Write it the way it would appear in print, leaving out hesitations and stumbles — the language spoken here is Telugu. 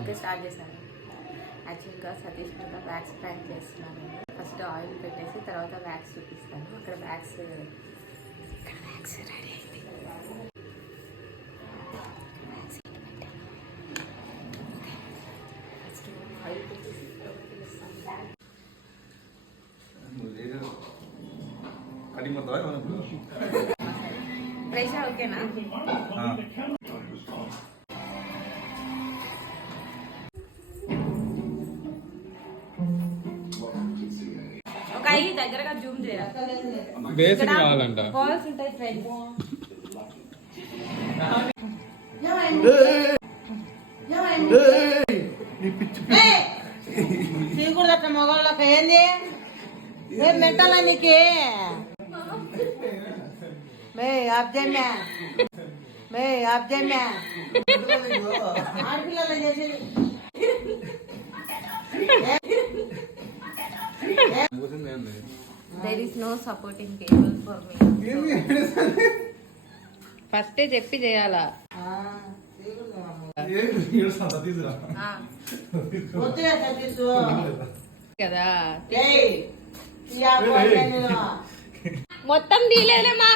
ఓకే స్టార్ట్ చేశాను. యాక్చువల్గా సతీష్ మీద వ్యాక్స్ ప్యాక్ చేస్తున్నాను. ఫస్ట్ ఆయిల్ పెట్టేసి తర్వాత వ్యాక్స్ చూపిస్తాను. అక్కడ వ్యాక్స్ రెడీ అయింది. ఫస్ట్ ఆయిల్ పెట్టేసి ప్రెషా ఓకేనా? ఒక ఐ దగ్గరగా జూమ్ చేయాలి. బాల్స్ ఉంటాయి ఫ్రెండ్. చీకుడు మొగళ్ళకి ఏంది ఏం మెట్టాల నీకే ఆబ్జమ్యా ఆడపిల్లలు చేసేది There is no supporting cable for me. First చెప్పి చేయాలా కదా? మొత్తం తీలేదమ్మా.